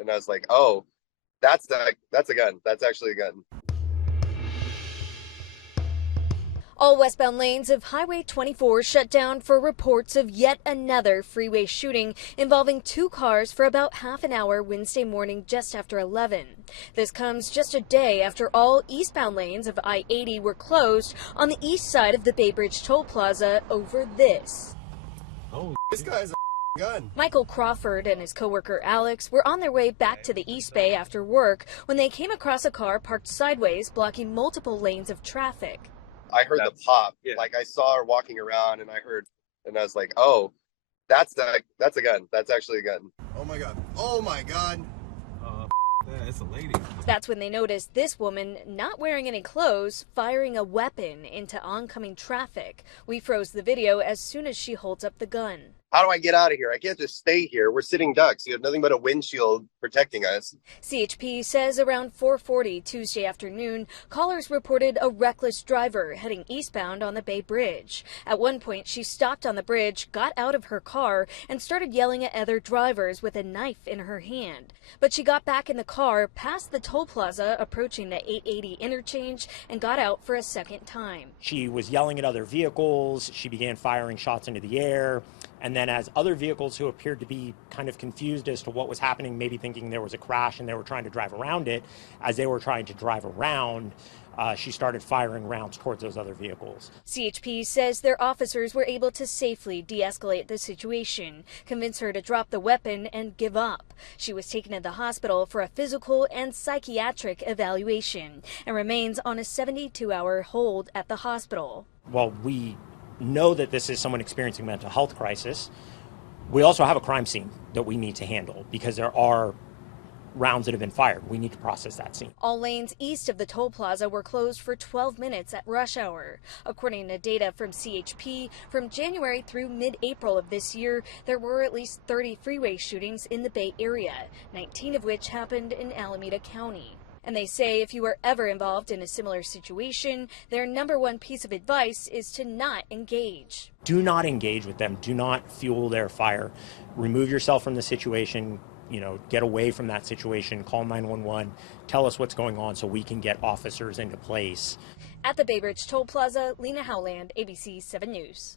And I was like, oh, that's a gun. That's actually a gun. All westbound lanes of Highway 24 shut down for reports of yet another freeway shooting involving two cars for about half an hour Wednesday morning just after 11. This comes just a day after all eastbound lanes of I-80 were closed on the east side of the Bay Bridge Toll Plaza over this. Oh, this guy's a gun. Michael Crawford and his coworker Alex were on their way back to the East Bay after work when they came across a car parked sideways, blocking multiple lanes of traffic. I heard the pop. Yeah. Like I saw her walking around, and I was like, oh, that's a gun. That's actually a gun. Oh my god. Oh my god. Yeah, it's a lady. That's when they noticed this woman, not wearing any clothes, firing a weapon into oncoming traffic. We froze the video as soon as she holds up the gun. How do I get out of here? I can't just stay here. We're sitting ducks. You have nothing but a windshield protecting us. CHP says around 4:40 Tuesday afternoon, callers reported a reckless driver heading eastbound on the Bay Bridge. At one point, she stopped on the bridge, got out of her car, and started yelling at other drivers with a knife in her hand. But she got back in the car, past the toll plaza, approaching the 880 interchange, and got out for a second time. She was yelling at other vehicles. She began firing shots into the air. And then as other vehicles who appeared to be kind of confused as to what was happening, maybe thinking there was a crash and they were trying to drive around it, as they were trying to drive around, she started firing rounds towards those other vehicles. CHP says their officers were able to safely de-escalate the situation, convince her to drop the weapon and give up. She was taken to the hospital for a physical and psychiatric evaluation and remains on a 72-hour hold at the hospital. Well, we know that this is someone experiencing mental health crisis. We also have a crime scene that we need to handle because there are rounds that have been fired. We need to process that scene. All lanes east of the toll plaza were closed for 12 minutes at rush hour. According to data from CHP, from January through mid-April of this year, there were at least 30 freeway shootings in the Bay Area, 19 of which happened in Alameda County. And they say if you are ever involved in a similar situation, their number one piece of advice is to not engage. Do not engage with them. Do not fuel their fire. Remove yourself from the situation. Get away from that situation. Call 911. Tell us what's going on so we can get officers into place. At the Bay Bridge Toll Plaza, Lena Howland, ABC 7 News.